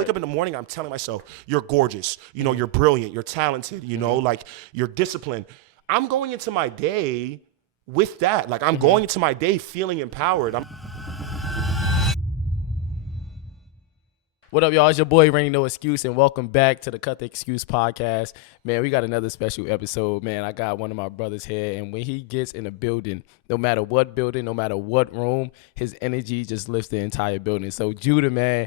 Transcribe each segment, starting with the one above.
wake up in the morning, I'm telling myself, you're gorgeous. You know, you're brilliant. You're talented. You know, like you're disciplined. I'm going into my day with that. Like I'm going into my day feeling empowered. What up, y'all? It's your boy, RandyNoExcuse, and welcome back to the Cut the Excuse podcast. Man, we got another special episode, man. I got one of my brothers here, and when he gets in a building, no matter what building, no matter what room, his energy just lifts the entire building. So, Judah, man,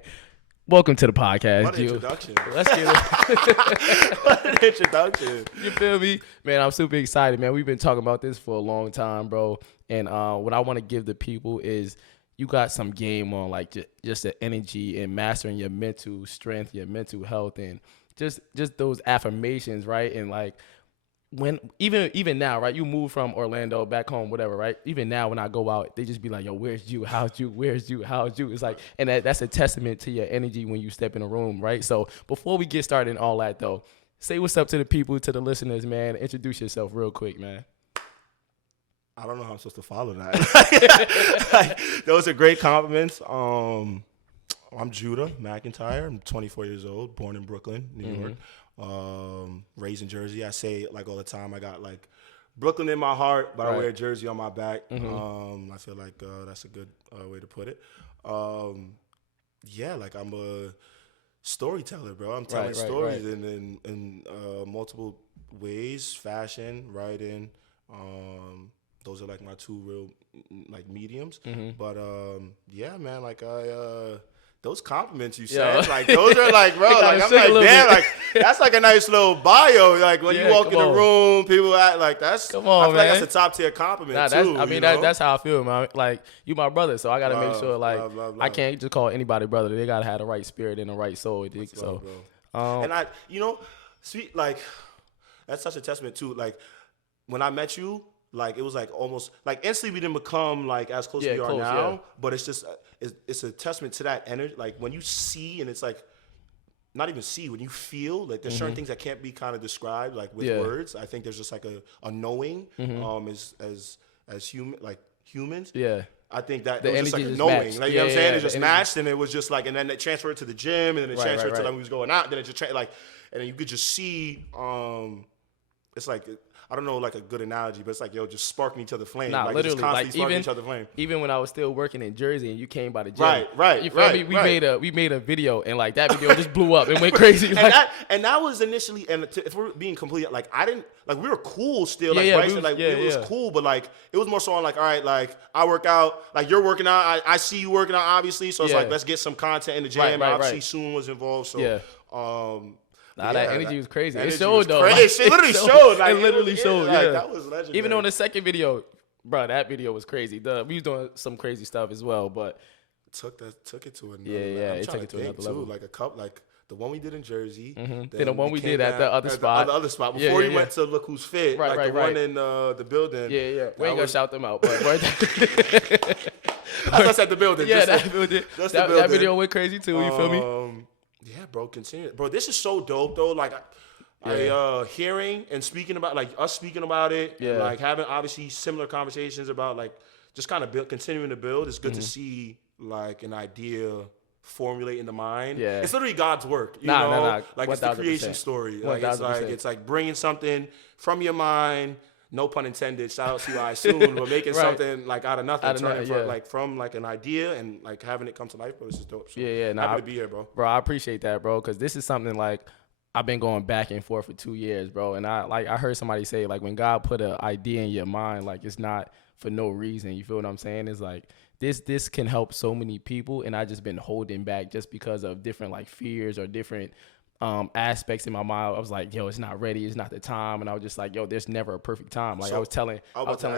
welcome to the podcast, What an introduction. Let's get it. What an introduction. You feel me? Man, I'm super excited, man. We've been talking about this for a long time, bro. And what I want to give the people is you got some game on, like just the energy and mastering your mental strength, your mental health, and just those affirmations, right? And like when even now, right? You move from Orlando back home, whatever, right? Even now, when I go out, they just be like, "Yo, where's you? How's you? Where's you? How's you?" It's like, and that's a testament to your energy when you step in a room, right? So before we get started and all that, though, say what's up to the people, to the listeners, man. Introduce yourself real quick, man. I don't know how I'm supposed to follow that. Like, those are great compliments. I'm Judah McIntyre. I'm 24 years old, born in Brooklyn, New York. Raised in Jersey. I say like all the time, I got like Brooklyn in my heart, but I wear a jersey on my back. I feel like that's a good way to put it. Yeah, like I'm a storyteller, bro. I'm telling stories in multiple ways: fashion, writing. Those are like my two real like mediums. But yeah, man, like those compliments you said, like those are like, bro, like I'm like, damn, like that's like a nice little bio. Like when you walk in the room, people act like that's. Come on, I feel man. Like that's a top tier compliment too. I mean, that's how I feel, man. Like you, my brother, so I gotta make sure, like, love. I can't just call anybody brother. They gotta have the right spirit and the right soul. So, and I, sweet, like that's such a testament too. Like when I met you. Like, it was like almost, like instantly we didn't become like as close as we are now, but it's just, it's a testament to that energy. Like when you see, and it's like, not even see, when you feel, like there's certain things that can't be kind of described like with words. I think there's just like a knowing as human, like humans. Yeah. I think that it was just like a knowing. Matched. Like, you know what I'm saying? It just matched, and it was just like, and then it transferred to the gym, and then it transferred to like when we was going out, and then it just, like, and then you could just see, it's like, I don't know, like a good analogy, but it's like, yo, just sparking each other flame. Nah, like, literally, just constantly sparking each other flame. Even when I was still working in Jersey and you came by the gym. Right. You feel me? We made a video, and like that video just blew up and went crazy. And that was initially, and if we're being complete, like I didn't, like we were cool still, like it was cool, but like it was more so on like, all right, like I work out, like you're working out, I see you working out, obviously, so it's like let's get some content in the gym. Obviously, Soon was involved, so that energy was crazy. It showed though. It literally showed. Like, it literally showed. Like, that was legendary. Even on the second video, bro, that video was crazy. We was doing some crazy stuff as well, but took it to another. It took it to another level. Like a couple, like the one we did in Jersey. Then the one we did at the other spot. The other spot before we went to Look Who's Fit. Like the one in the building. Yeah. We ain't gonna shout them out, but I said the building. Yeah, that building. That video went crazy too. You feel me? Yeah, bro, continue. Bro, this is so dope, though. Like, I hearing and speaking about, like, us speaking about it, and, like, having, obviously, similar conversations about, like, just kind of continuing to build. It's good to see, like, an idea formulate in the mind. Yeah. It's literally God's work, you know? Like, 1,000%. It's the creation story. Like, it's like bringing something from your mind, no pun intended, shout out CY Soon, but making something like out of nothing, from like an idea and like having it come to life, bro. This is dope. So happy to be here, bro. Bro, I appreciate that, bro, because this is something like I've been going back and forth for 2 years, bro. And I heard somebody say, like, when God put an idea in your mind, like it's not for no reason. You feel what I'm saying? It's like this can help so many people, and I just been holding back just because of different like fears or different aspects in my mind. I was like, yo, it's not ready, it's not the time. And I was just like, yo, there's never a perfect time. Like, I was telling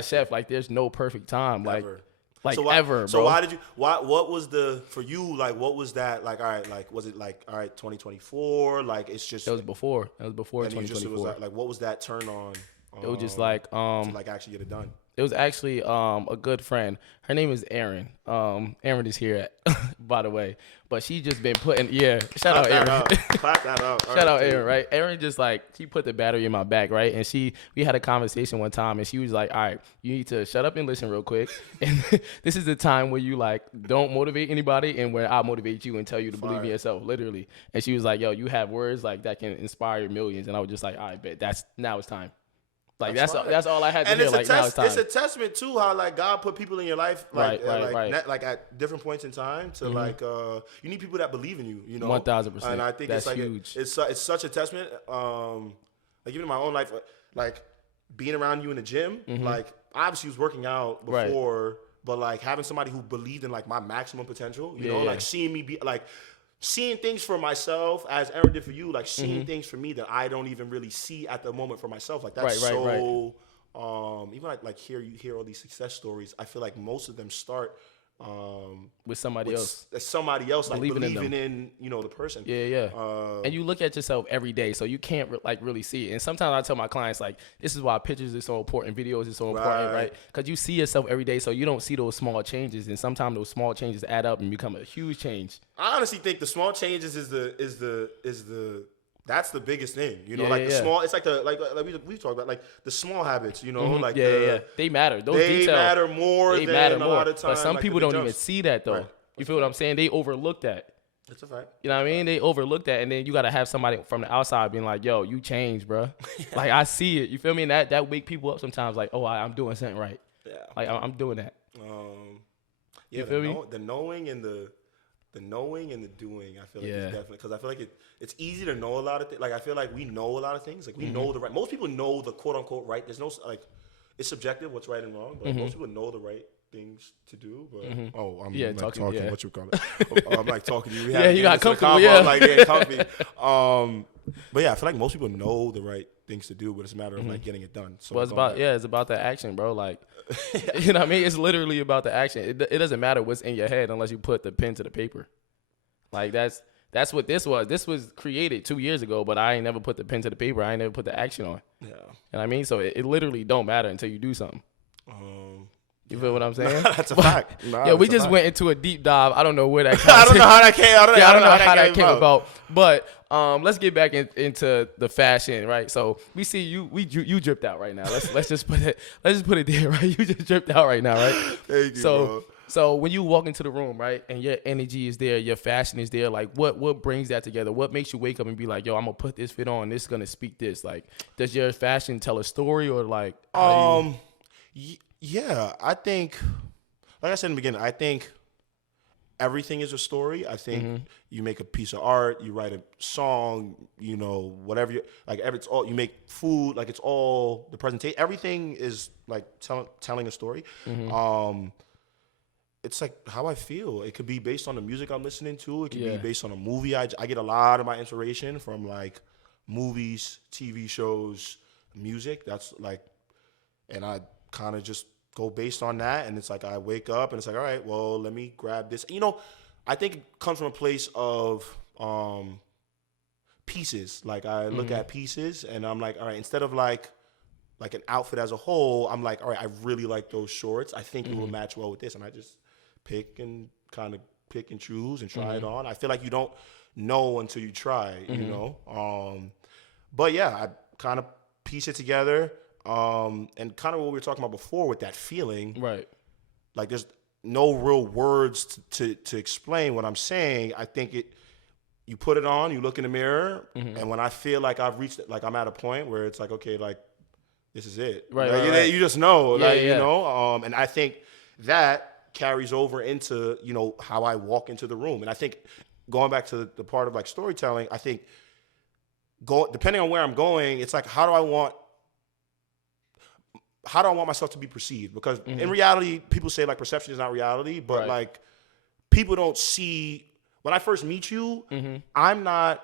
Chef, like, there's no perfect time. Ever. Ever, bro. So what was for you, like, what was that, like, all right, like, was it like, all right, 2024, like, it's just. It was before 2024. It was like, what was that turn on? It was just like, to like actually get it done. It was actually a good friend. Her name is Erin. Erin is here, by the way. But she just been putting, shout out Erin. Clap that up. Shout out Erin, right? Erin just like, she put the battery in my back, right? And we had a conversation one time, and she was like, all right, you need to shut up and listen real quick. And this is the time where you like, don't motivate anybody, and where I motivate you and tell you to believe in yourself, literally. And she was like, yo, you have words like that can inspire millions. And I was just like, all right, bet now it's time. Like that's all I had to hear. Like now it's time. It's a testament to how like God put people in your life, like right. like at different points in time to like you need people that believe in you. You know, 1000%. And I think that's it's like huge. It's such a testament. Like even in my own life, like being around you in the gym, like I obviously was working out before, but like having somebody who believed in like my maximum potential. You know, like seeing me be like. Seeing things for myself as Aaron did for you, like seeing things for me that I don't even really see at the moment for myself. Like that's even like you hear all these success stories. I feel like most of them start with somebody else. Somebody else like believing in the person. Yeah. And you look at yourself every day, so you can't really see it. And sometimes I tell my clients like, this is why pictures is so important, videos is so important, right? Because you see yourself every day, so you don't see those small changes, and sometimes those small changes add up and become a huge change. I honestly think the small changes is the that's the biggest thing, the small. It's like we talked about, like the small habits, like they matter. Those they details matter more they than matter a more. lot of times. But some like people don't even jumps. see that though. Right. You feel what I'm saying? They overlook that. That's a fact. You know what I mean? They overlook that, and then you gotta have somebody from the outside being like, "Yo, you changed, bro." Like I see it. You feel me? And that wake people up sometimes. Like, "Oh, I'm doing something right." Yeah. Like I'm doing that. You feel me? The knowing and the doing, I feel like is definitely, because I feel like it's easy to know a lot of things. Like I feel like we know a lot of things. Like we know the right. Most people know the quote unquote right. There's no like, it's subjective what's right and wrong. But most people know the right things to do. But I'm talking. What you call it? I'm like talking to you. You got comfortable. I'm like getting comfy. But yeah, I feel like most people know the right things to do, but it's a matter of like getting it done. So it's about the action, bro. Like. You know what I mean? It's literally about the action. It doesn't matter what's in your head unless you put the pen to the paper. Like that's what this was. This was created 2 years ago, but I ain't never put the pen to the paper. I ain't never put the action on. Yeah. You know what I mean? So it literally don't matter until you do something. You feel what I'm saying? That's a fact. We just went into a deep dive. I don't know where that I don't know how that came. I don't know how that came about. But let's get back into the fashion, right? So we see you dripped out right now. Let's just put it there, right? You just dripped out right now, right? Thank you, bro. So when you walk into the room, right, and your energy is there, your fashion is there, like what brings that together? What makes you wake up and be like, yo, I'm gonna put this fit on. This is gonna speak this. Like, does your fashion tell a story or like? Yeah, I think, like I said in the beginning, I think everything is a story. I think you make a piece of art, you write a song, whatever it's all, you make food, like it's all the presentation. Everything is like telling a story. It's like how I feel. It could be based on the music I'm listening to. It could be based on a movie. I get a lot of my inspiration from like movies, TV shows, music. That's like, and I kind of just go based on that, and it's like I wake up and it's like, all right, well, let me grab this. I think it comes from a place of pieces. Like I look at pieces and I'm like, all right, instead of like an outfit as a whole, I'm like, all right, I really like those shorts. I think it will match well with this, and I just pick and choose and try it on. I feel like you don't know until you try, But yeah, I kind of piece it together. And kind of what we were talking about before with that feeling, right? Like there's no real words to explain what I'm saying. I think you put it on, you look in the mirror, and when I feel like I've reached it, like I'm at a point where it's like, okay, like this is it, right? Like, right. You just know, and I think that carries over into how I walk into the room, and I think going back to the part of like storytelling, I think depending on where I'm going, it's like how do I want myself to be perceived? Because in reality, people say like perception is not reality, but like people don't see, when I first meet you, I'm not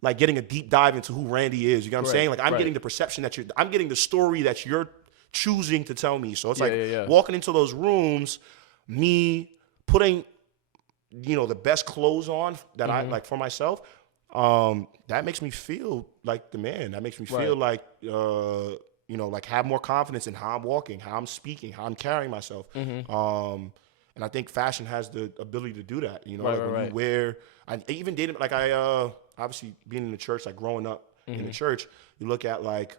like getting a deep dive into who Randy is. You know what I'm saying? Like I'm getting the perception I'm getting the story that you're choosing to tell me. So it's walking into those rooms, me putting, the best clothes on that I like for myself. That makes me feel like the man. That makes me feel like, you know, like have more confidence in how I'm walking, how I'm speaking, how I'm carrying myself. And I think fashion has the ability to do that. You know, when you wear, I even dated, like obviously being in the church, like growing up in the church, you look at like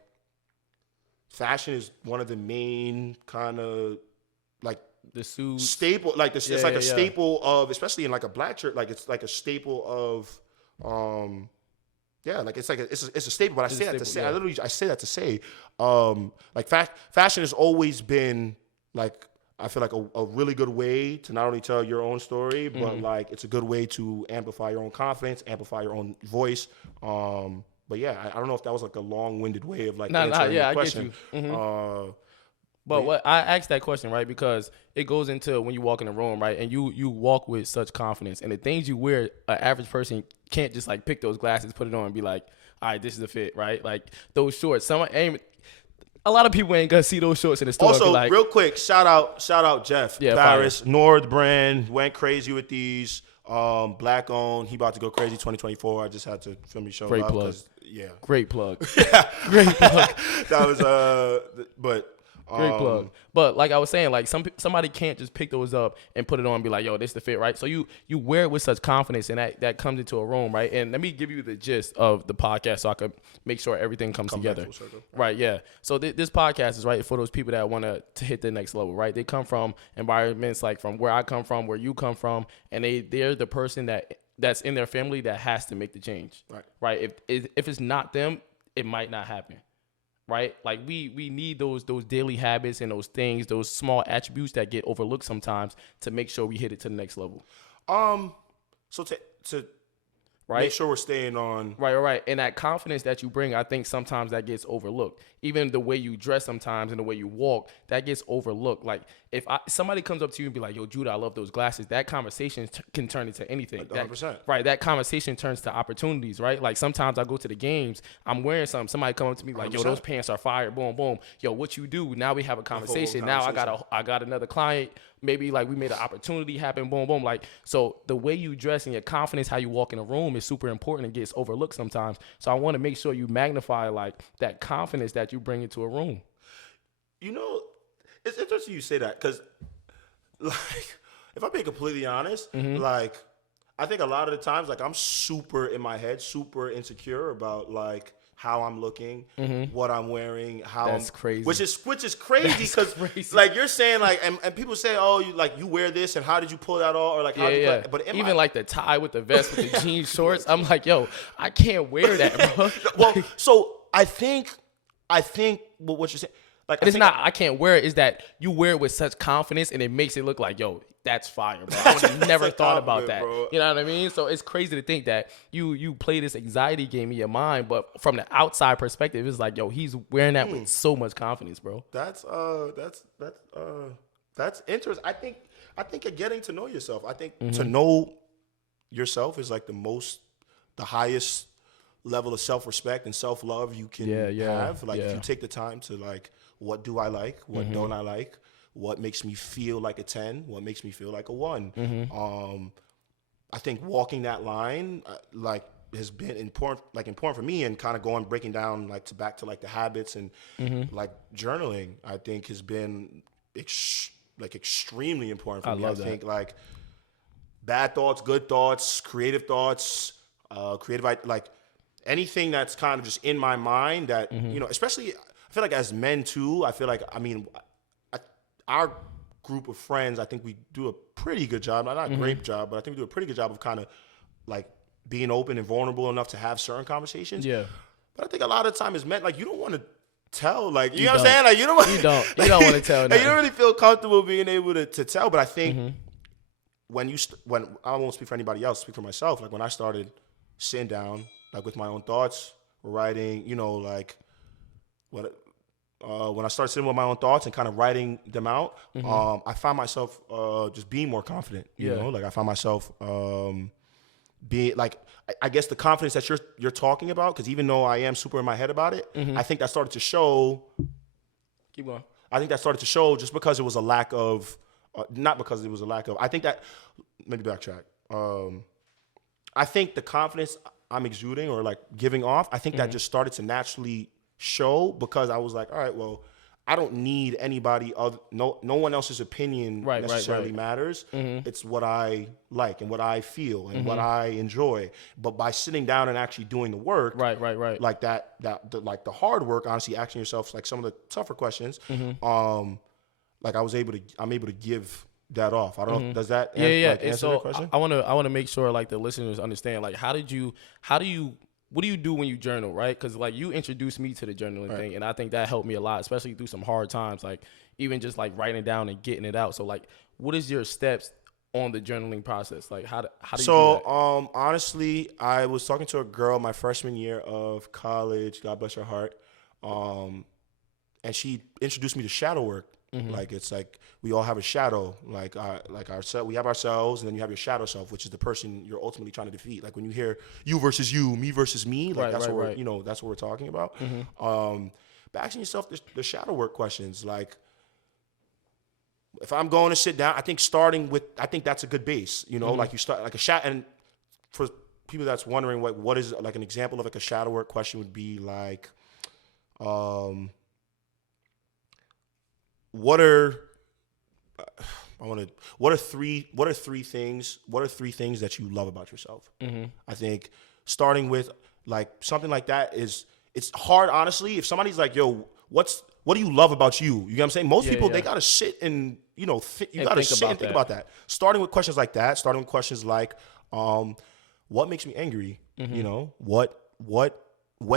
fashion is one of the main kind of like the suits staple, like this. It's like a staple of, especially in like a black church, like it's like a staple of, like it's like it's a staple. But I say that to say, I say that to say, like fashion has always been like, I feel like a really good way to not only tell your own story, but like it's a good way to amplify your own confidence, amplify your own voice. But yeah, I don't know if that was like a long-winded way of like answering your question. I get you. But what I asked that question, right, because it goes into when you walk in a room, right, and you walk with such confidence, and the things you wear, an average person can't just like pick those glasses, put it on, and be like, all right, this is the fit, right? Like those shorts, a lot of people ain't gonna see those shorts in the store. Also, like, real quick, shout out Jeff Paris, Nord brand, went crazy with these. Black owned. He about to go crazy 2024. I just had to film me show great up. Plug. Yeah. Great plug. Yeah. Great plug. That was but. Great plug. But like I was saying, like somebody can't just pick those up and put it on and be like, yo, this the fit, right? So you wear it with such confidence, and that comes into a room, right? And let me give you the gist of the podcast so I could make sure everything comes together. Right, yeah. So this podcast is right for those people that want to hit the next level, right? They come from environments like from where I come from, where you come from, and they're the person that's in their family that has to make the change. Right? If it's not them, it might not happen. Right? Like we need those daily habits and those things, those small attributes that get overlooked sometimes to make sure we hit it to the next level. So to make sure we're staying on. Right. And that confidence that you bring, I think sometimes that gets overlooked. Even the way you dress sometimes and the way you walk, that gets overlooked. Like if somebody comes up to you and be like, yo, Judah, I love those glasses. That conversation can turn into anything. 100%. That conversation turns to opportunities, right? Like sometimes I go to the games, I'm wearing something. Somebody come up to me like, 100%. Yo, those pants are fire. Boom, boom. Yo, what you do? Now we have a conversation. Now I got another client. Maybe like we made an opportunity happen, boom, boom. Like, so the way you dress and your confidence, how you walk in a room is super important and gets overlooked sometimes. So I want to make sure you magnify like that confidence that you bring into a room. You know, it's interesting you say that because like, if I'm being completely honest, like I think a lot of the times, like I'm super in my head, super insecure about like how I'm looking, what I'm wearing, That's crazy. Which is crazy because like you're saying like and people say, oh, you wear this and how did you pull that off, or like how did you but even like the tie with the vest with the jean shorts, I'm like, yo, I can't wear that, bro. Well, so I think what you're saying, like I can't wear it, is that you wear it with such confidence and it makes it look like, yo, that's fire, bro. I would have never thought about that. Bro. You know what I mean? So it's crazy to think that you play this anxiety game in your mind, but from the outside perspective, it's like, yo, he's wearing that with so much confidence, bro. That's interesting. I think getting to know yourself. I think to know yourself is like the highest level of self-respect and self-love you can have. Like if you take the time to like, what do I like? What don't I like? What makes me feel like a 10? What makes me feel like a 1? I think walking that line, like, has been important for me, and kind of breaking down like back to like the habits and like journaling, I think has been extremely important for me. I think like bad thoughts, good thoughts, creative thoughts, like anything that's kind of just in my mind that, you know, especially I feel like as men too, I feel like, I mean, our group of friends, I think we do a pretty good job, not a great job, but I think we do a pretty good job of kind of like being open and vulnerable enough to have certain conversations. Yeah. But I think a lot of the time it's meant like you don't want to tell, like, you know what I'm saying? Like you don't want to tell. Like, you don't really feel comfortable being able to tell. But I think when I won't speak for anybody else, speak for myself. Like when I started sitting down, like with my own thoughts, writing, you know, like when I started sitting with my own thoughts and kind of writing them out, I found myself just being more confident. You know, like I found myself being like, I guess the confidence that you're talking about, because even though I am super in my head about it, I think that started to show. Keep going. I think that started to show just because it was a lack of, not because it was a lack of. I think that, let me backtrack. I think the confidence I'm exuding or like giving off, I think that just started to naturally show because I was like, all right, well, I don't need anybody other, no one else's opinion necessarily matters. It's what I like and what I feel and what I enjoy. But by sitting down and actually doing the work, like like the hard work, honestly, asking yourself like some of the tougher questions, like I'm able to give that off. I don't know. Does that answer the question? I want to make sure like the listeners understand like what do you do when you journal, right? Because like you introduced me to the journaling thing, and I think that helped me a lot, especially through some hard times, like even just like writing it down and getting it out. So like, what is your steps on the journaling process? Like how do you do that? Honestly, I was talking to a girl my freshman year of college, God bless her heart, and she introduced me to shadow work. Like it's like we all have a shadow, like ourselves. We have ourselves, and then you have your shadow self, which is the person you're ultimately trying to defeat. Like when you hear you versus you, me versus me, like that's what we're talking about. But asking yourself the shadow work questions, like if I'm going to sit down, I think that's a good base. Like you start like a shadow, and for people that's wondering what is like an example of like a shadow work question would be like, What are three things that you love about yourself? I think starting with like something like that it's hard, honestly. If somebody's like, yo, what do you love about you? You know what I'm saying? Most people, they gotta sit and think about that. Starting with questions like that, starting with questions like, what makes me angry? When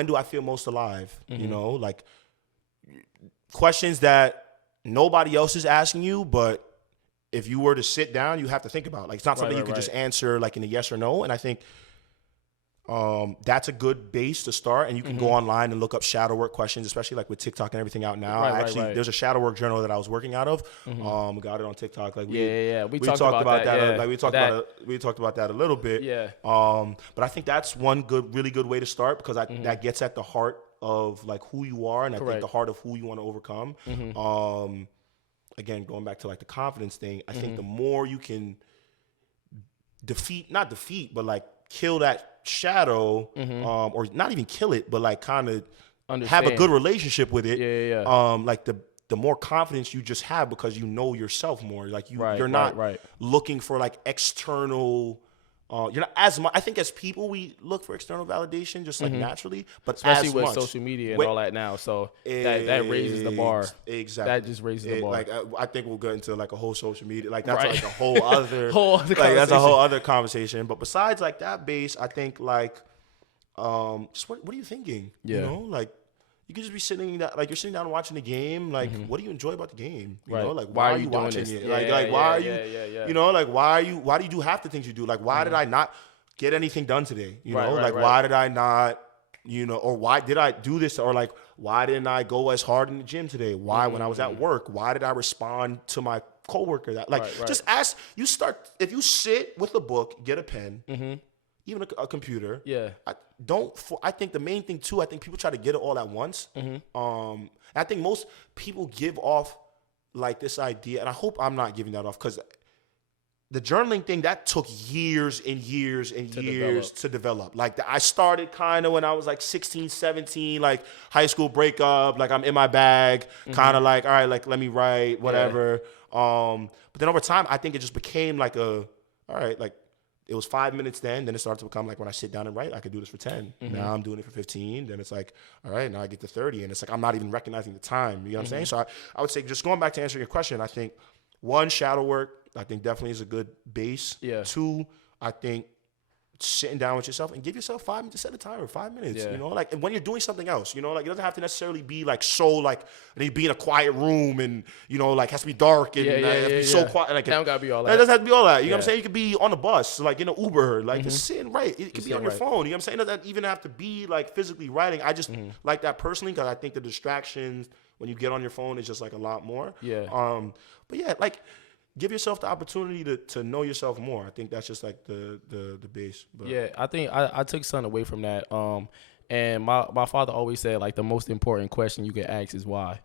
do I feel most alive? Like questions that nobody else is asking you, but if you were to sit down, you have to think about. Like, it's not something you could just answer like in a yes or no. And I think that's a good base to start. And you can go online and look up shadow work questions, especially like with TikTok and everything out now. There's a shadow work journal that I was working out of. Got it on TikTok. Like we talked about that. We talked about that a little bit. Yeah. But I think that's one really good way to start because that gets at the heart of like who you are, and I think the heart of who you want to overcome. Again, going back to like the confidence thing, I think the more you can not defeat, but like kill that shadow, or not even kill it, but like kind of have a good relationship with it. Like the more confidence you just have because you know yourself more. Like you're not looking for like external. You're not as much. I think as people, we look for external validation just like naturally, but especially as with much, social media and all that now. So that raises the bar. Exactly. That just raises the bar. Like I think we'll get into like a whole social media. Like that's like a whole other that's a whole other conversation. But besides like that base, I think like just what are you thinking? Yeah. Like you could just be sitting down, like you're sitting down and watching the game. Like, what do you enjoy about the game? You know, like why are you watching it? Like why are you? You know, like why do you do half the things you do? Like why did I not get anything done today? You know, like why did I not? Or why did I do this? Or like why didn't I go as hard in the gym today? Why when I was at work? Why did I respond to my coworker that? Like just ask. You start if you sit with a book, get a pen. Even a computer. Yeah. I think the main thing too, I think people try to get it all at once. I think most people give off like this idea, and I hope I'm not giving that off because the journaling thing, that took years and years and years to develop. Like I started kind of when I was like 16, 17, like high school breakup, like I'm in my bag, kind of like, all right, like let me write, whatever. But then over time, I think it just became like all right, like, it was 5 minutes then it started to become like when I sit down and write, I could do this for 10. Now I'm doing it for 15. Then it's like, all right, now I get to 30. And it's like, I'm not even recognizing the time. You know what I'm saying? So I would say just going back to answering your question, I think one, shadow work, I think definitely is a good base. Yeah. Two, I think sitting down with yourself and give yourself 5 minutes, set a timer, 5 minutes, like, and when you're doing something else, like, it doesn't have to necessarily be like so like, I need to be in a quiet room and, like, has to be dark and have to be so quiet. Like, it don't gotta be all that. It doesn't have to be all that. You know what I'm saying? You could be on the bus, like in an Uber, like just sitting right. It could be on your phone. You know what I'm saying? It doesn't even have to be like physically writing. I just like that personally because I think the distractions when you get on your phone is just like a lot more. Yeah. But yeah, like, give yourself the opportunity to know yourself more. I think that's just like the base. But. Yeah, I think I took something away from that. And my father always said like the most important question you can ask is why.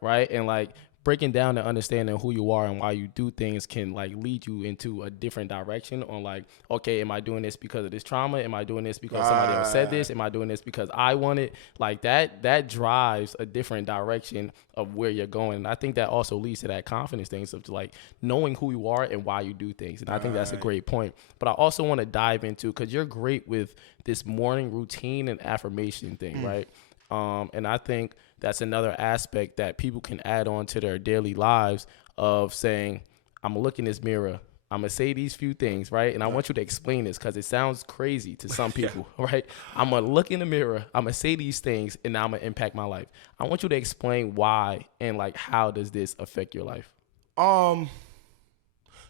Right. And like breaking down and understanding who you are and why you do things can like lead you into a different direction on like, okay, am I doing this because of this trauma? Am I doing this because somebody else said this? Am I doing this because I want it? Like that drives a different direction of where you're going. And I think that also leads to that confidence thing of like knowing who you are and why you do things. And I think that's a great point. But I also want to dive into, because you're great with this morning routine and affirmation thing, right? And I think that's another aspect that people can add on to their daily lives of saying, I'm going to look in this mirror. I'm going to say these few things, right? And I want you to explain this because it sounds crazy to some people, right? I'm going to look in the mirror. I'm going to say these things, and now I'm going to impact my life. I want you to explain why and, like, how does this affect your life? So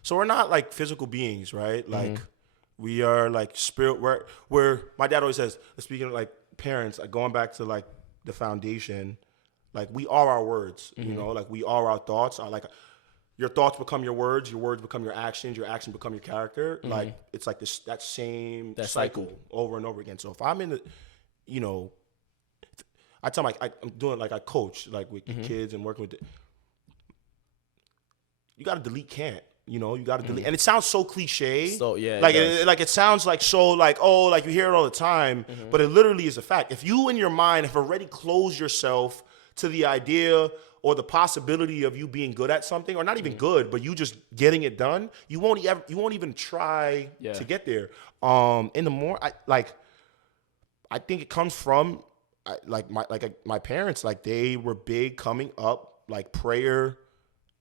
we're not, like, physical beings, right? Like, we are, like, spirit. We're my dad always says, speaking of, like, parents, like, going back to, like, the foundation, like we are our words, you know, like we are our thoughts. Like your thoughts become your words become your actions become your character. Like it's like that same cycle over and over again. So if I'm in the, you know, I tell I'm doing like I coach like with kids and working with. You got to delete can't. You know, you got to delete, and it sounds so cliche. So yeah, like it sounds like so like like you hear it all the time, but it literally is a fact. If you in your mind have already closed yourself to the idea or the possibility of you being good at something, or not even good, but you just getting it done, you won't even try to get there. In the more I think it comes from my parents. Like they were big coming up, like prayer.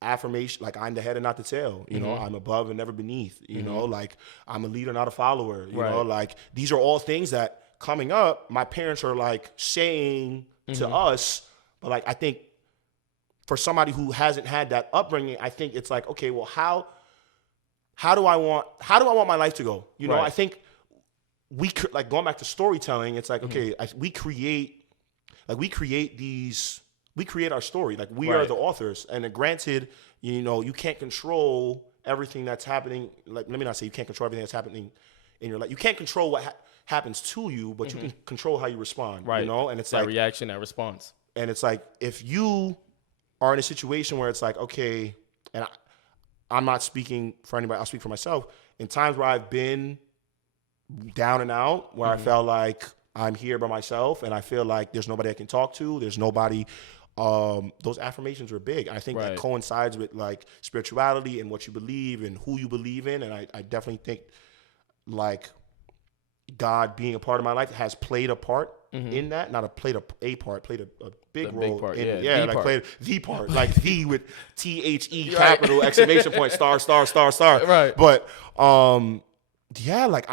Affirmation, like I'm the head and not the tail, you know, I'm above and never beneath, you know, like I'm a leader, not a follower, you know, like these are all things that coming up, my parents are like saying to us, but like, I think for somebody who hasn't had that upbringing, I think it's like, okay, well, how do I want my life to go? You know, I think we could, like going back to storytelling, it's like, okay, we create our story. Like we are the authors. And granted, you know, you can't control everything that's happening. Like, let me not say you can't control everything that's happening in your life. You can't control what happens to you, but you can control how you respond. Right. You know, and it's that like reaction, that response. And it's like if you are in a situation where it's like, okay, and I'm not speaking for anybody. I'll speak for myself. In times where I've been down and out, where I felt like I'm here by myself, and I feel like there's nobody I can talk to. There's nobody. Those affirmations are big. I think that coincides with like spirituality and what you believe and who you believe in. And I definitely think like God being a part of my life has played a part in that. Not played a part, played a big role. Big part, played the part, like the with THE capital exclamation point star. Right. But like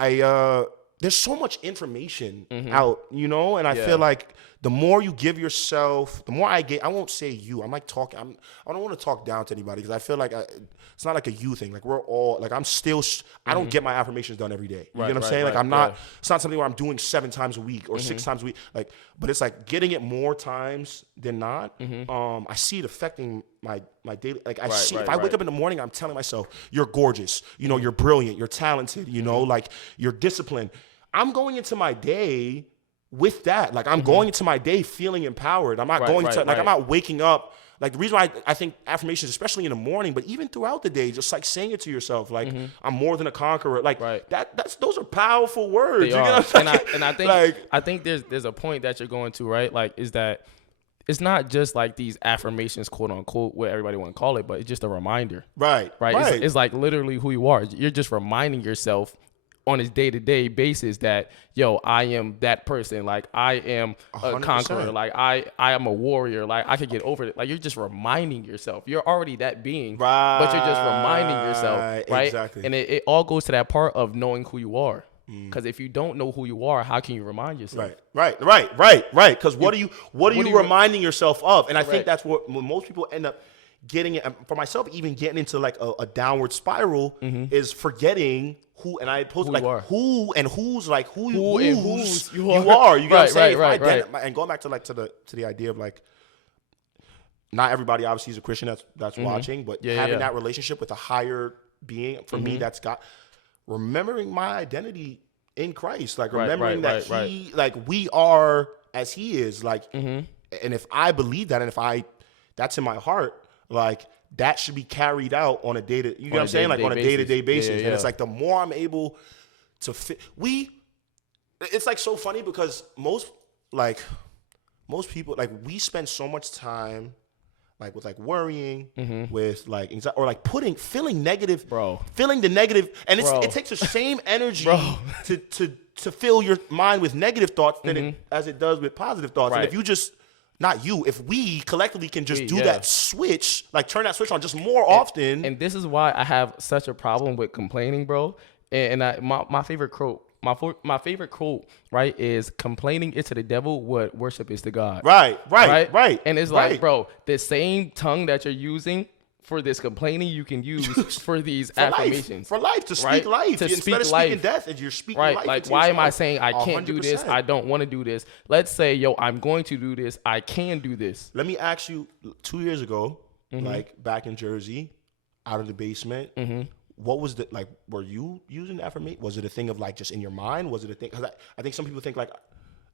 there's so much information out, you know, and I feel like the more you give yourself, the more I won't say you. I'm like talking. I don't want to talk down to anybody because I feel like it's not like a you thing. Like we're all like I don't get my affirmations done every day. You know what I'm saying? Like I'm not. It's not something where I'm doing 7 times a week or 6 times a week. Like, but it's like getting it more times than not. I see it affecting my daily. Like I see if I wake up in the morning, I'm telling myself, "You're gorgeous. You know, you're brilliant. You're talented. You know, like you're disciplined." I'm going into my day with that. Like I'm going into my day feeling empowered. I'm not I'm not waking up. Like the reason why I think affirmations, especially in the morning, but even throughout the day, just like saying it to yourself, like I'm more than a conqueror. Like those are powerful words. They you are. Know what I'm saying? And I think like, I think there's a point that you're going to, right? Like is that it's not just like these affirmations, quote unquote, what everybody want to call it, but it's just a reminder. Right. It's like literally who you are. You're just reminding yourself on his day-to-day basis that, yo, I am that person. Like, I am a 100%. Conqueror. Like, I am a warrior. Like, I could get over it. Like, you're just reminding yourself. You're already that being, but you're just reminding yourself, right? Exactly. And it all goes to that part of knowing who you are. Because if you don't know who you are, how can you remind yourself? Right. Because what are you reminding yourself of? And I think that's what when most people end up getting it. For myself, even getting into like a downward spiral is forgetting who, and I post like who and who's like who you are. You know what I'm saying? And going back to like to the idea of like, not everybody obviously is a Christian that's watching, but having that relationship with a higher being, for me, that's got remembering my identity in Christ, like remembering that he like we are as he is, like, and if I believe that, and if that's in my heart, like that should be carried out on a day-to-day, you know what I'm saying? Like on a day-to-day basis. And it's like the more I'm able to fit, it's like so funny because most people, like we spend so much time like with like worrying, with like anxiety, or like feeling negative, feeling the negative, and it takes the same energy to fill your mind with negative thoughts as it does with positive thoughts. Right. And if you just, not you, if we collectively can just do that switch, like turn that switch on just more often. And this is why I have such a problem with complaining, bro. And my favorite quote. My favorite quote, right, is complaining is to the devil what worship is to God. Right. And it's like, bro, the same tongue that you're using for this complaining, you can use for these affirmations. For life, to speak life. Instead of speaking death, you're speaking life. Like, why am I saying I can't 100%. Do this? I don't want to do this. Let's say, yo, I'm going to do this. I can do this. Let me ask you, 2 years ago, like back in Jersey, out of the basement, what was the, like, were you using affirmation? Was it a thing of like just in your mind? Was it a thing? Because I think some people think like,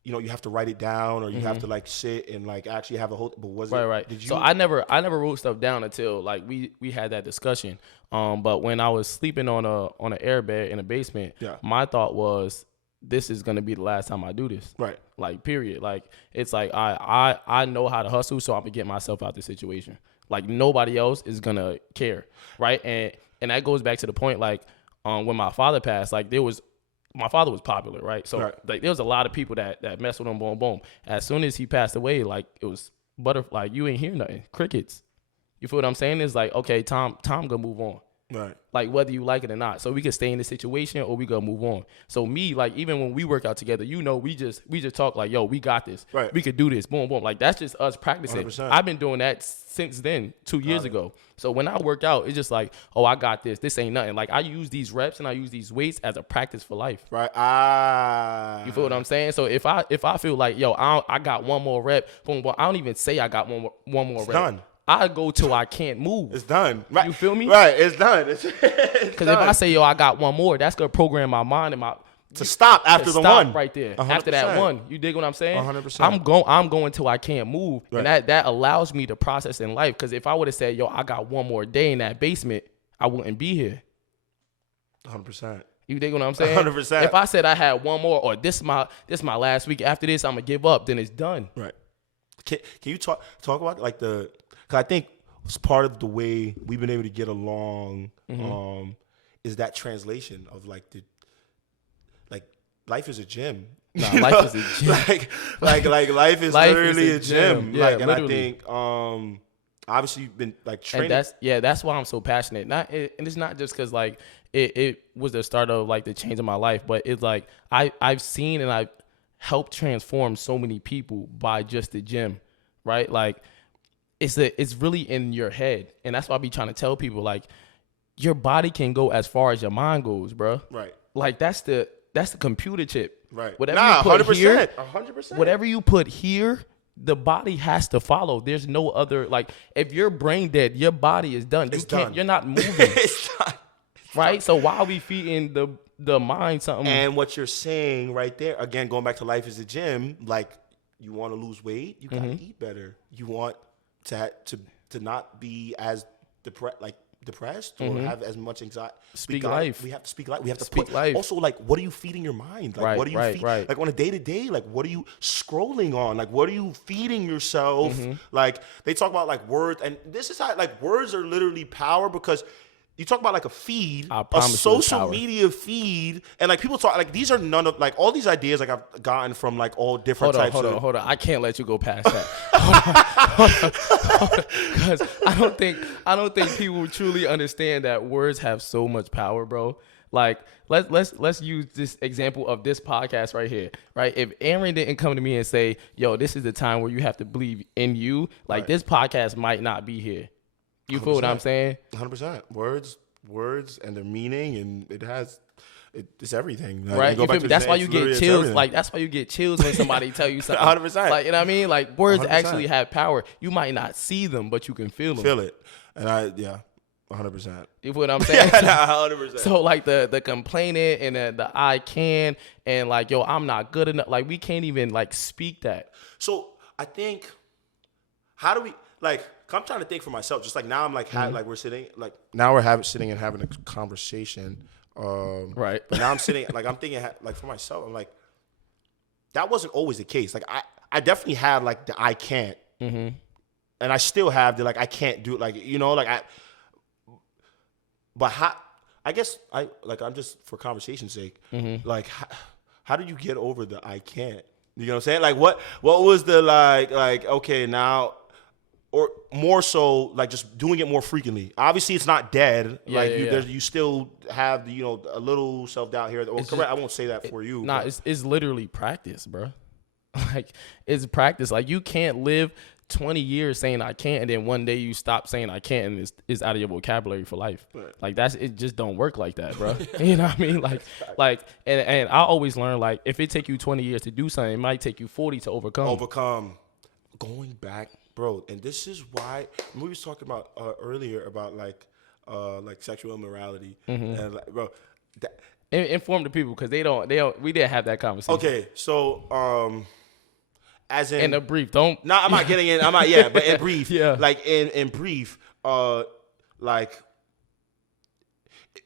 you know, you have to write it down or you have to like sit and like actually have a whole, but was it? Right. Did you? So I never wrote stuff down until like we had that discussion. But when I was sleeping on an airbed in a basement, my thought was, this is going to be the last time I do this. Right. Like, period. Like, it's like, I know how to hustle, so I'm going to get myself out the situation. Like, nobody else is going to care. Right. And that goes back to the point, like, when my father passed, like, my father was popular, right? So, like, there was a lot of people that messed with him, boom, boom. As soon as he passed away, like, it was butterfly. You ain't hear nothing. Crickets. You feel what I'm saying? It's like, okay, Tom gonna move on. Right. Like, whether you like it or not. So we can stay in this situation or we gonna move on. So me, like, even when we work out together, you know, we just talk like, yo, we got this. Right. We could do this. Boom, boom. Like, that's just us practicing. 100%. I've been doing that since then, 2 years ago. So when I work out, it's just like, oh, I got this. This ain't nothing. Like, I use these reps and I use these weights as a practice for life. Right. You feel what I'm saying? So if I feel like, yo, I got one more rep, boom, boom, I don't even say I got one more rep. Done. I go till I can't move. It's done. Right. You feel me? Right. It's done. Because if I say, yo, I got one more, that's gonna program my mind and to stop after the one right there. 100%. After that one, you dig what I'm saying? 100%. I'm going till I can't move, right. And that allows me to process in life. Because if I would have said, yo, I got one more day in that basement, I wouldn't be here. 100%. You dig what I'm saying? 100%. If I said I had one more, or this my last week, after this I'm gonna give up, then it's done. Right. Can you talk about like because I think it's part of the way we've been able to get along, is that translation of like life is a gym. Nah, life is a gym. like life is literally a gym. Yeah, like, and I think obviously you've been like training. And that's why I'm so passionate. And it's not just because like it was the start of like the change of my life, but it's like I've seen and I've helped transform so many people by just the gym, right? Like it's really in your head, and that's why I be trying to tell people like your body can go as far as your mind goes, bro. Right. Like that's the computer chip. Right. Whatever you put 100%, here, 100%. Whatever you put here, the body has to follow. There's no other, like, if you're brain dead, your body is done. You're not moving. It's done. Right? So why are we feeding the mind something? And what you're saying right there, again, going back to life is a gym, like, you want to lose weight, you got to eat better. You want to not be as depressed or have as much anxiety. Speak life. We have to speak life. We have to speak life. Also, like, what are you feeding your mind? Like, what are you feeding? Like, on a day-to-day, like, what are you scrolling on? Like, what are you feeding yourself? Like, they talk about, like, words. And this is how, like, words are literally power, because you talk about, like, a feed, a social media feed, and, like, people talk, like, these are none of, like, all these ideas, like, I've gotten from, like, all different types of. Hold on. I can't let you go past that. Because I don't think people truly understand that words have so much power, bro. Like, let's use this example of this podcast right here, right? If Aaron didn't come to me and say, yo, this is the time where you have to believe in you, like, this podcast might not be here. You 100%. Feel what I'm saying? 100%. Words and their meaning, and it's everything. Like, right? You feel me? That's why you get chills. Like, that's why you get chills when somebody tell you something. 100%. Like, you know what I mean? Like, words 100%. Actually have power. You might not see them, but you can feel them. Feel it. And 100%. You feel what I'm saying? Yeah, 100%. So, like, the complaining and the I can, and like, yo, I'm not good enough. Like, we can't even, like, speak that. So I think, how do we, like, I'm trying to think for myself. Just like now, I'm like, like we're sitting, like now we're sitting and having a conversation. Right. But now I'm sitting, like I'm thinking, like for myself, I'm like, that wasn't always the case. Like I definitely had like the I can't, and I still have the like I can't do it. Like like but I guess I'm just for conversation's sake, like how do you get over the I can't? You know what I'm saying? Like what was the like okay now, or more so like just doing it more frequently. Obviously it's not dead. You still have a little self doubt here. Well, correct. I won't say that for you. Nah, it's literally practice, bro. Like it's practice. Like you can't live 20 years saying I can't, and then one day you stop saying I can't, and it's out of your vocabulary for life. Right. Like it just don't work like that, bro. You know what I mean? And I always learn, like, if it take you 20 years to do something, it might take you 40 to overcome. Going back, bro, and this is why we was talking about earlier about like sexual immorality, and like, bro, inform the people, because we didn't have that conversation. Okay, so as in a brief, I'm not getting in. But in brief, like in brief, like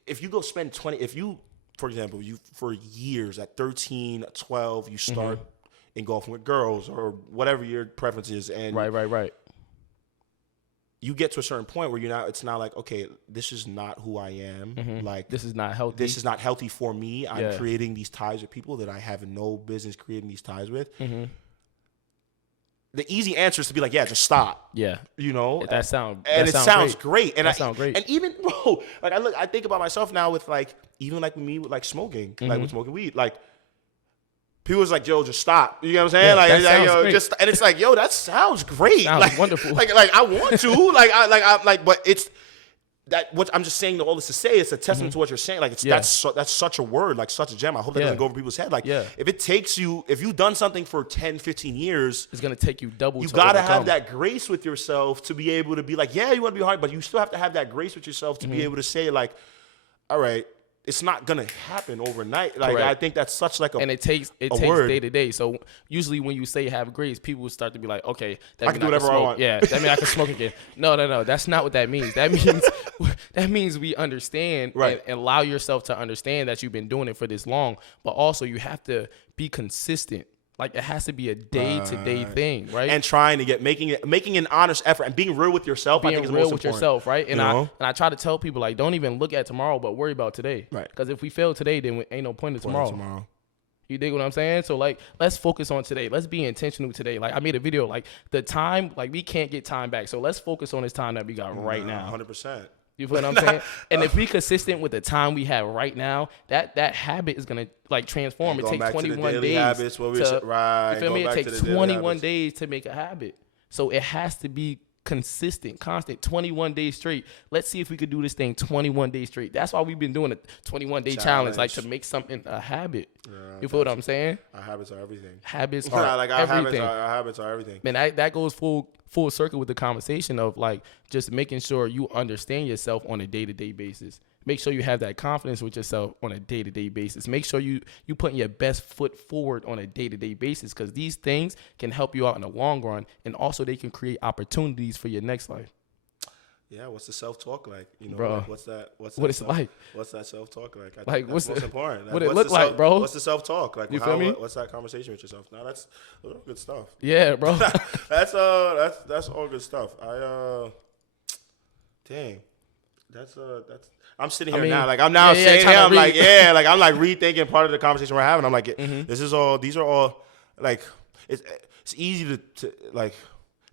if you go spend 20, for example, for years at 13, 12, you start engulfing with girls or whatever your preference is, and right. You get to a certain point where it's not like, okay, this is not who I am. Like this is not healthy. This is not healthy for me. I'm creating these ties with people that I have no business creating these ties with. The easy answer is to be like, just stop. Yeah. That sounds great. And that sounds great. And even, bro, like I think about myself now with like, even like with me with like smoking, like with smoking weed, like people was like, yo, just stop. You know what I'm saying? And it's like, yo, that sounds great. Sounds like wonderful. Like I want to, but it's that. What I'm just saying all this to say, it's a testament to what you're saying. Like that's such a word, like such a gem. I hope that doesn't go over people's head. Like if you've done something for 10, 15 years, it's gonna take you double. You gotta have that grace with yourself to be able to be like, you want to be hard, but you still have to have that grace with yourself to be able to say like, all right, it's not gonna happen overnight. Like correct. I think that's such like and it takes word. Day to day. So usually when you say have grace, people will start to be like, okay, I can do whatever I want. Yeah, that means I can smoke again. No, that's not what that means. That means we understand and allow yourself to understand that you've been doing it for this long, but also you have to be consistent. Like it has to be a day-to-day thing, right? And trying to making an honest effort and being real with yourself. I think is real most with important. Yourself, right? And I try to tell people like, don't even look at tomorrow, but worry about today, right? Because if we fail today, then ain't no point in tomorrow. You dig what I'm saying? So like, let's focus on today. Let's be intentional today. Like I made a video, like the time, like we can't get time back, so let's focus on this time that we got right now. 100%. You feel what I'm saying? And if we consistent with the time we have right now, that habit is gonna like transform. It takes 21 days. Habits, you feel me? It takes 21 days to make a habit. So it has to be consistent, constant, 21 days straight. Let's see if we could do this thing 21 days straight. That's why we've been doing a 21-day challenge, like to make something a habit. Yeah, you feel what I'm saying? Our habits are everything. Habits are everything. Our habits are everything. Man, that goes full circle with the conversation of like just making sure you understand yourself on a day-to-day basis. Make sure you have that confidence with yourself on a day-to-day basis. Make sure you putting your best foot forward on a day-to-day basis, because these things can help you out in the long run, and also they can create opportunities for your next life. Yeah, what's the self-talk like? Bro, like, what's that like? What's that self-talk like? I like, think that's most important. What it look like, bro? What's the self-talk like? You feel me? What's that conversation with yourself? No, that's good stuff. Yeah, bro. that's all good stuff. Dang, that's. I'm sitting here now, like I'm now saying, I'm like rethinking part of the conversation we're having. I'm like, these are all, like, it's easy to like,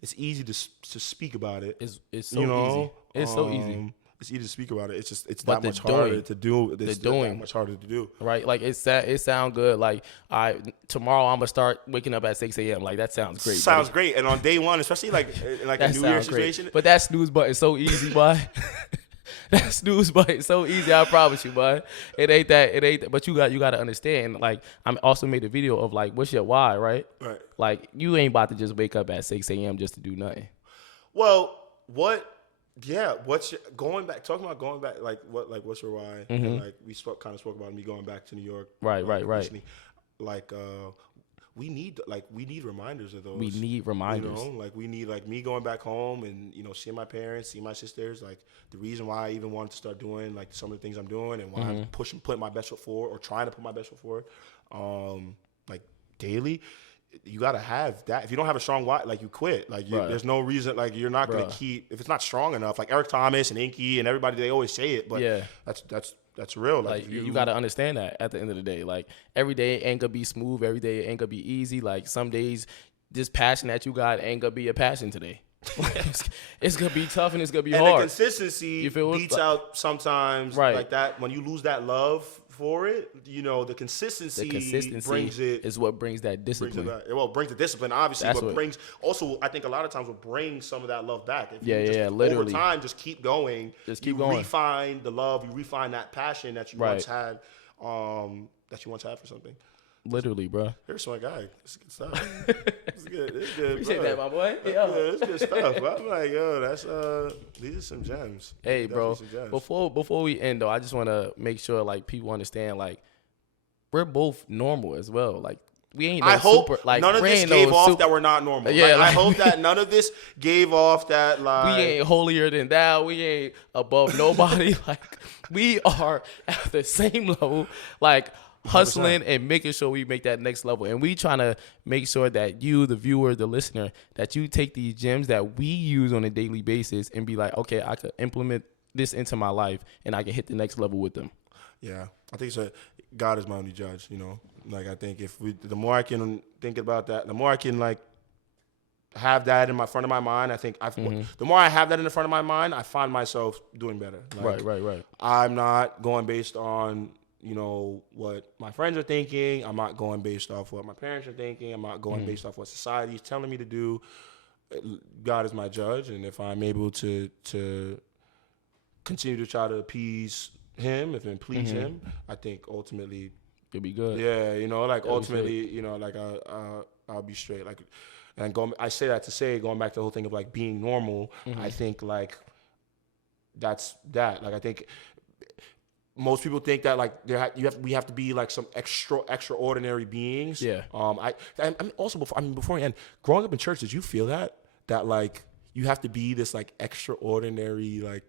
it's easy to speak about it. It's so easy. It's so easy. It's easy to speak about it. It's just that much harder to do. It's that much harder to do. Right, like it sound good. Like tomorrow I'm gonna start waking up at 6 a.m. Like that sounds great. Sounds great, and on day one, especially like in like a New Year's situation. But that snooze button so easy, boy. That snooze button so easy, I promise you, boy. It ain't that. But you got to understand. Like I'm also made a video of like, what's your why, right? Right. Like you ain't about to just wake up at 6 a.m. just to do nothing. Well, what? Yeah. Talking about going back? Like what's your why? And like we spoke about me going back to New York. Right. Recently. Like we need reminders of those. We need reminders. You know, like we need like me going back home and, you know, seeing my parents, seeing my sisters. Like the reason why I even wanted to start doing like some of the things I'm doing and why I'm putting my best foot forward or trying to put my best foot forward, like daily. You gotta have that. If you don't have a strong why, like you quit. Like there's no reason. Like you're not gonna keep if it's not strong enough. Like Eric Thomas and Inky and everybody, they always say it, but that's real. Like you gotta understand that at the end of the day. Like every day ain't gonna be smooth. Every day ain't gonna be easy. Like some days, this passion that you got ain't gonna be a passion today. It's gonna be tough and it's gonna be hard. And the consistency beats out sometimes. Like that when you lose that love for it, you know, the consistency brings it. Is what brings that discipline. It brings the discipline, obviously, but brings also, I think a lot of times will bring some of that love back. If literally. Over time, just keep going. Refine the love, you refine that passion that you once had, for something. Literally, bro. Here's my guy. It's good stuff. It's good. Appreciate that, my boy. Yeah, it's good stuff. I'm like, yo, that's these are some gems. Hey, bro. Before we end though, I just want to make sure like people understand like we're both normal as well. Like we ain't. I hope none of this gave off that we're not normal. Yeah, I hope that none of this gave off that like we ain't holier than thou. We ain't above nobody. Like we are at the same level. Like. Hustling 100%. And making sure we make that next level. And we trying to make sure that you, the viewer, the listener, that you take these gems that we use on a daily basis and be like, okay, I could implement this into my life and I can hit the next level with them. Yeah. I think God is my only judge, you know. Like I think the more I can think about that, the more I can like have that in my front of my mind, I think the more I have that in the front of my mind, I find myself doing better. Like, Right. I'm not going based on, you know, what my friends are thinking. I'm not going based off what my parents are thinking. I'm not going based off what society is telling me to do. God is my judge, and if I'm able to continue to try to appease Him, please Him, I think ultimately you'll be good. Yeah, you know, like ultimately, you know, like I'll be straight. Like, and I say that to say, going back to the whole thing of like being normal. I think like that's that. Like I think. Most people think that like we have to be like some extraordinary beings. Yeah. I mean also before I end, growing up in church, did you feel that like you have to be this like extraordinary like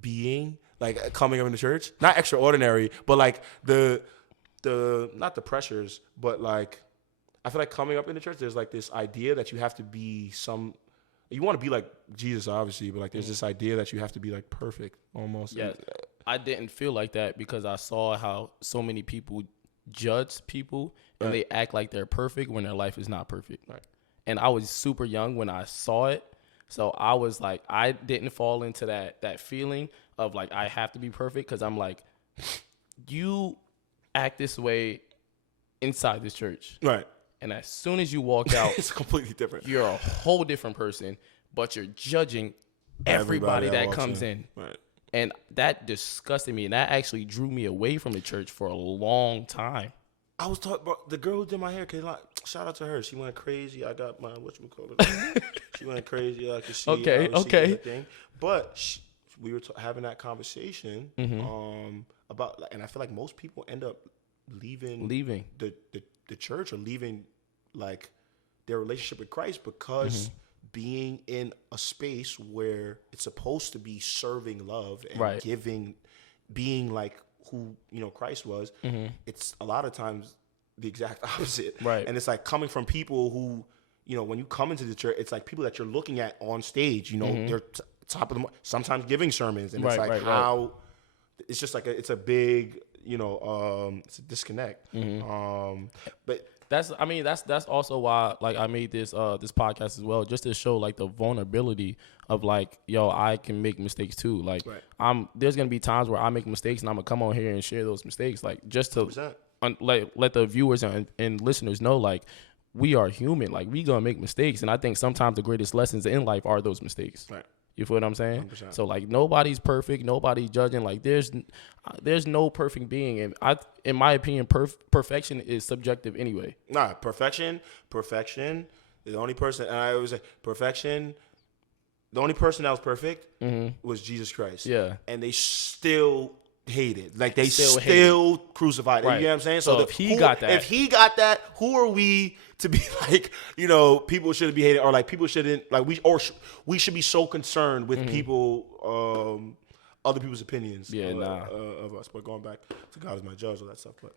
being like coming up in the church? Not extraordinary, but like the not the pressures, but like I feel like coming up in the church, there's like this idea that you have to be you want to be like Jesus, obviously, but like there's this idea that you have to be like perfect almost. Yeah. I didn't feel like that because I saw how so many people judge people and they act like they're perfect when their life is not perfect. Right. And I was super young when I saw it. So I was like, I didn't fall into that feeling of like, I have to be perfect. Cause I'm like, you act this way inside this church. Right. And as soon as you walk out, it's completely different. You're a whole different person, but you're judging everybody that comes in. Right. And that disgusted me, and that actually drew me away from the church for a long time. I was talking about the girl who did my hair. Shout out to her. She went crazy. I got my whatchamacallit. She went crazy. I could see. Okay. But we were having that conversation about, and I feel like most people end up leaving the church or leaving like their relationship with Christ because. Being in a space where it's supposed to be serving love and giving, being like who, you know, Christ was, it's a lot of times the exact opposite. Right. And it's like coming from people who, you know, when you come into the church, it's like people that you're looking at on stage, you know, they're top of the, sometimes giving sermons. And it's like it's just like, it's a big, you know, it's a disconnect. But that's also why like I made this podcast as well, just to show like the vulnerability of like, yo, I can make mistakes too. Like there's gonna be times where I make mistakes and I'm gonna come on here and share those mistakes, like just to let the viewers and listeners know like we are human, like we gonna make mistakes, and I think sometimes the greatest lessons in life are those mistakes. Right. You feel what I'm saying? 100%. So like nobody's perfect, nobody's judging. Like there's no perfect being, and in my opinion, perfection is subjective anyway. Nah, perfection. The only person, and I always say perfection. The only person that was perfect was Jesus Christ. Yeah, and they still hated. Like they still crucified it. Right. You know what I'm saying? So if he got that, who are we to be like, people shouldn't be hated, or like people shouldn't like we should be so concerned with people, other people's opinions of us. But going back to God as my judge, all that stuff. But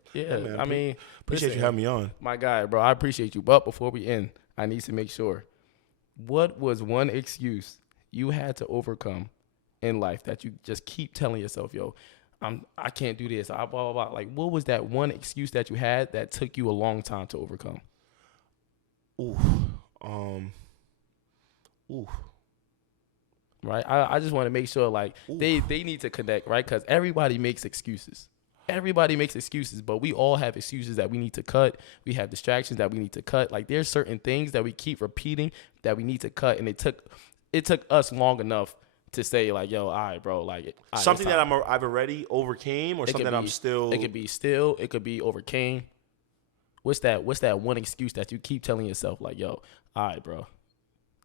man, appreciate you having me on. My guy, bro, I appreciate you. But before we end, I need to make sure, what was one excuse you had to overcome in life that you just keep telling yourself, yo, I can't do this, blah, blah, blah. Like, what was that one excuse that you had that took you a long time to overcome? Right? I just want to make sure, like, they need to connect, right? Because everybody makes excuses. Everybody makes excuses, but we all have excuses that we need to cut. We have distractions that we need to cut. Like, there's certain things that we keep repeating that we need to cut, and it took us long enough to say, like, yo, all right, bro, like, something that I've already overcame, or something that I'm still. It could be it could be overcame. What's that one excuse that you keep telling yourself, like, yo, all right, bro,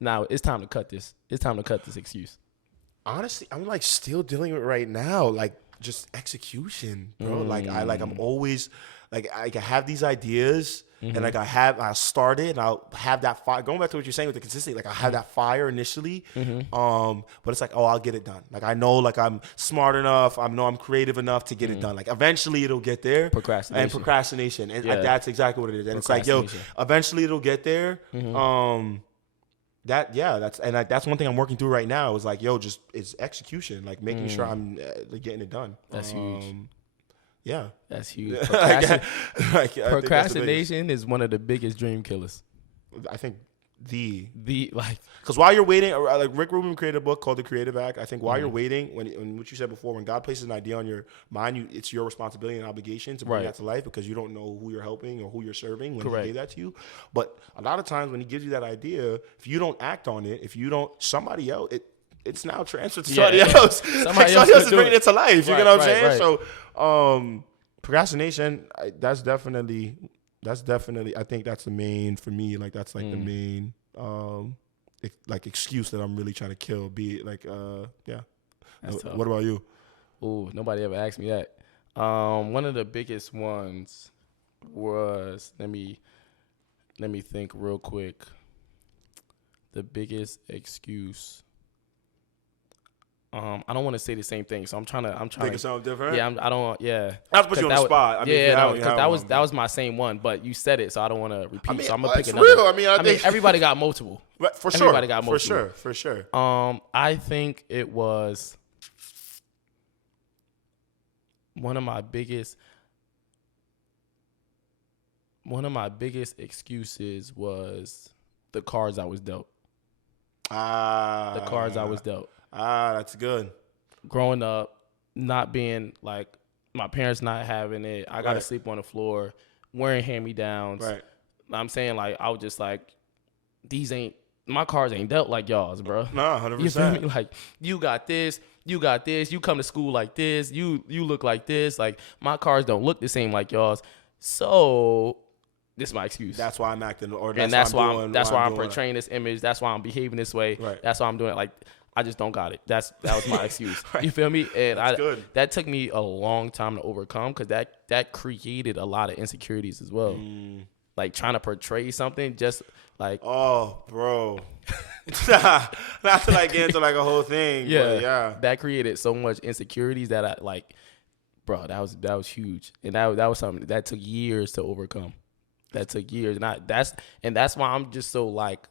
now it's time to cut this. It's time to cut this excuse. Honestly, I'm like still dealing with it right now, like just execution, bro. I'm always like I have these ideas. And like I started, and I'll have that fire. Going back to what you're saying with the consistency, like I have that fire initially, but it's like, I'll get it done. Like I know, like I'm smart enough. I know I'm creative enough to get it done. Like eventually it'll get there. Procrastination, and that's exactly what it is. And it's like, yo, eventually it'll get there. That's one thing I'm working through right now. Is like, yo, just it's execution, like making sure I'm getting it done. That's huge. Yeah, that's huge. Procrastination is one of the biggest dream killers. I think like, because while you're waiting, like Rick Rubin created a book called The Creative Act. I think while you're waiting, when what you said before, when God places an idea on your mind, it's your responsibility and obligation to bring that to life, because you don't know who you're helping or who you're serving when He gave that to you. But a lot of times when He gives you that idea, if you don't act on it, somebody else, it's now transferred to somebody else. Somebody else is bringing it to life. You know what I'm saying? Right. So, procrastination, that's definitely. I think that's the main for me. Like that's like the main, like excuse that I'm really trying to kill. Be it like, yeah. What about you? Ooh, nobody ever asked me that. One of the biggest ones was let me think real quick. The biggest excuse. I don't want to say the same thing, so I'm trying to think of something different. Yeah, I don't. Yeah, I'll put you on the spot. Because that was my same one, but you said it, so I don't want to repeat. So I'm gonna pick another. Real. I mean, everybody got multiple. For sure. Everybody got multiple. For sure. I think it was one of my biggest excuses was the cards I was dealt. The cards I was dealt. That's good. Growing up, not being like my parents not having it. I got to sleep on the floor, wearing hand-me-downs. Right. I'm saying, like, I was just like, my cards ain't dealt like y'all's, bro. No, 100%. You feel me? Like, you got this, you come to school like this, you look like this. Like, my cards don't look the same like y'all's. So this is my excuse. That's why I'm acting, that's why I'm portraying this image. That's why I'm behaving this way. Right. That's why I'm doing it. Like, I just don't got it. That was my excuse. Right. You feel me? And that took me a long time to overcome, because that created a lot of insecurities as well. Like trying to portray something just like, oh, bro. Not to like get into like a whole thing. Yeah, but yeah. That created so much insecurities that I like, bro. That was huge, and that was something that took years to overcome. That took years, and that's why I'm just so like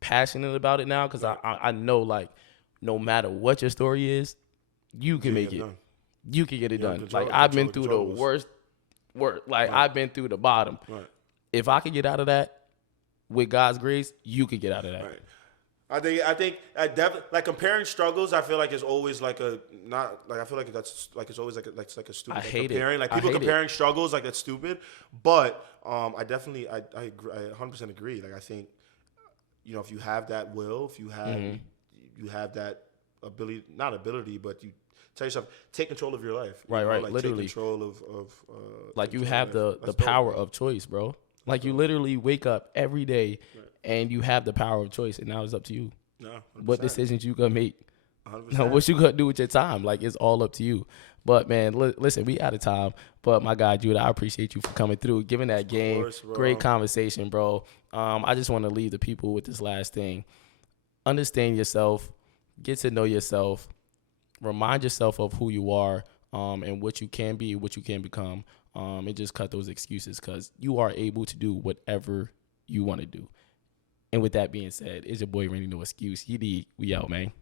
passionate about it now, because I know, like, no matter what your story is, you can make it. You can get it done. Like, I've been through the worst. Like, I've been through the bottom. Right. If I could get out of that with God's grace, you could get out of that. Right. I think definitely, like, comparing struggles, I feel like is always like I feel like that's like it's always like a stupid. I hate comparing, it. Like people comparing struggles, like that's stupid. But I definitely I agree, I 100% agree. Like, I think, if you have that will, if you have you have that ability, not ability, but you tell yourself, take control of your life. Right. Like, literally. Take control of like, you have the power of choice, bro. Like, you literally wake up every day and you have the power of choice, and now it's up to you. No, what decisions you gonna make. 100%. What you gonna do with your time. Like, it's all up to you. But man, listen, we out of time. But my guy Judah, I appreciate you for coming through, giving that game. Course, great conversation, bro. I just want to leave the people with this last thing. Understand yourself, get to know yourself, remind yourself of who you are, and what you can be, what you can become, and just cut those excuses, because you are able to do whatever you want to do. And with that being said, it's your boy Randy No Excuse. We out, man.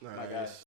Nice.